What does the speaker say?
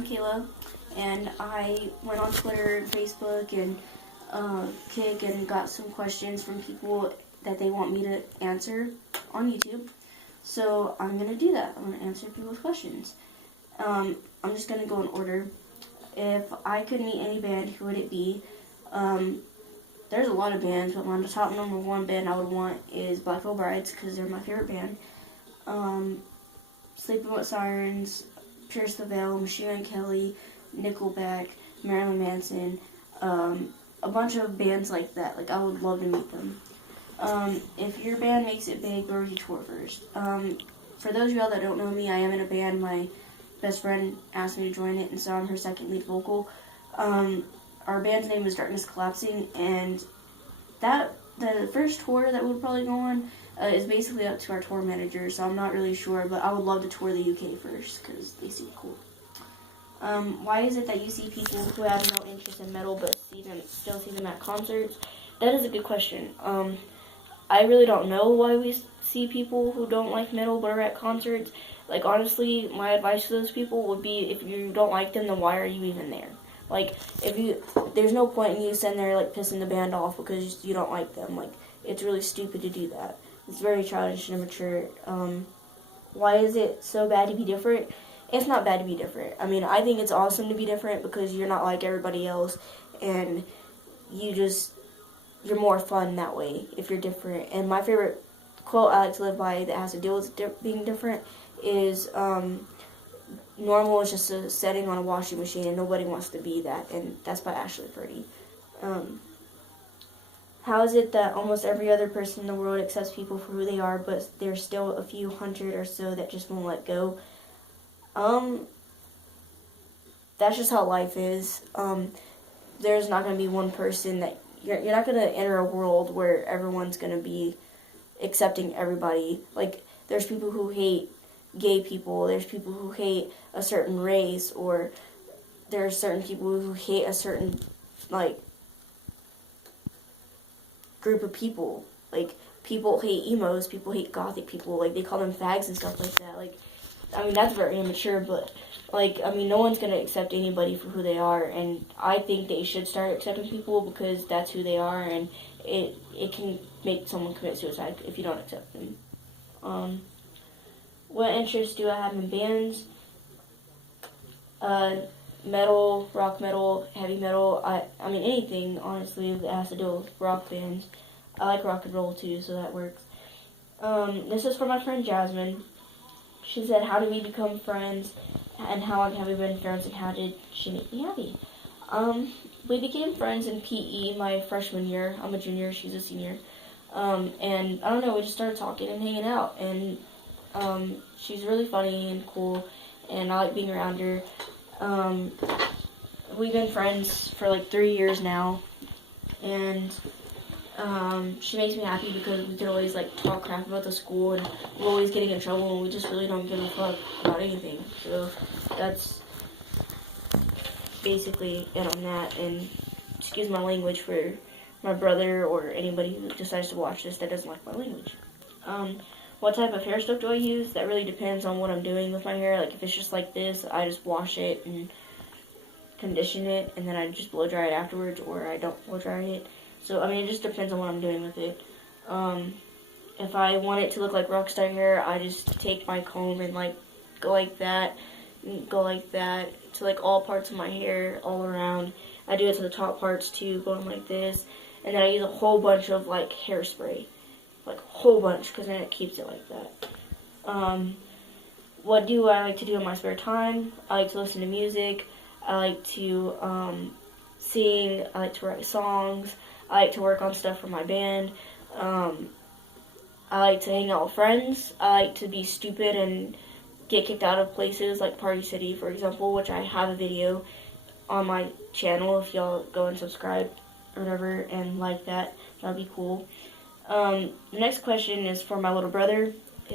I'm Kayla, and I went on Twitter and Facebook and Kick and got some questions from people that they want me to answer on YouTube. So I'm going to do that. I'm going to answer people's questions. I'm just going to go in order. If I could meet any band, who would it be? There's a lot of bands, but my top number one band I would want is Black Veil Brides, because they're my favorite band. Sleeping with Sirens, Pierce the Veil, Machine Gun Kelly, Nickelback, Marilyn Manson, a bunch of bands like that. Like, I would love to meet them. If your band makes it big, where would you tour first? For those of y'all that don't know me, I am in a band. My best friend asked me to join it, and so I'm her second lead vocal. Our band's name is Darkness Collapsing, and the first tour that we'll probably go on is basically up to our tour manager, so I'm not really sure, but I would love to tour the UK first, because they seem cool. Why is it that you see people who have no interest in metal but still see them at concerts? That is a good question. I really don't know why we see people who don't like metal but are at concerts. Like, honestly, my advice to those people would be, if you don't like them, then why are you even there? Like, there's no point in you sitting there, like, pissing the band off because you don't like them. Like, it's really stupid to do that. It's very childish and immature. Why is it so bad to be different? It's not bad to be different. I mean, I think it's awesome to be different because you're not like everybody else, and you're more fun that way if you're different. And my favorite quote I like to live by that has to deal with being different is, normal is just a setting on a washing machine, and nobody wants to be that, and that's by Ashley Purdy. How is it that almost every other person in the world accepts people for who they are, but there's still a few hundred or so that just won't let go? That's just how life is. There's not going to be one person that you're not going to enter a world where everyone's going to be accepting everybody. Like, there's people who hate gay people, there's people who hate a certain race, or there's certain people who hate a certain, like, group of people. Like, people hate emos, people hate gothic people, like, they call them fags and stuff like that. Like, I mean, that's very immature, but, like, I mean, no one's going to accept anybody for who they are, and I think they should start accepting people because that's who they are, and it can make someone commit suicide if you don't accept them. What interests do I have in bands? Metal, rock metal, heavy metal, I mean anything, honestly, that has to do with rock bands. I like rock and roll too, so that works. This is from my friend Jasmine. She said, how did we become friends, and how long have we been friends, and how did she make me happy? We became friends in PE my freshman year. I'm a junior, she's a senior. And I don't know, we just started talking and hanging out, and she's really funny and cool, and I like being around her. We've been friends for like 3 years now, and she makes me happy because we can always like talk crap about the school, and we're always getting in trouble, and we just really don't give a fuck about anything. So that's basically it on that, and excuse my language for my brother or anybody who decides to watch this that doesn't like my language. What type of hair stuff do I use? That really depends on what I'm doing with my hair. Like, if it's just like this, I just wash it and condition it, and then I just blow dry it afterwards, or I don't blow dry it. So, I mean, it just depends on what I'm doing with it. If I want it to look like rockstar hair, I just take my comb and, like, go like that, to, like, all parts of my hair, all around. I do it to the top parts, too, going like this. And then I use a whole bunch of, like, hairspray. Like, a whole bunch, because then it keeps it like that. What do I like to do in my spare time? I like to listen to music. I like to sing. I like to write songs. I like to work on stuff for my band. I like to hang out with friends. I like to be stupid and get kicked out of places like Party City, for example, which I have a video on my channel. If y'all go and subscribe or whatever and like that, that'd be cool. The next question is for my little brother.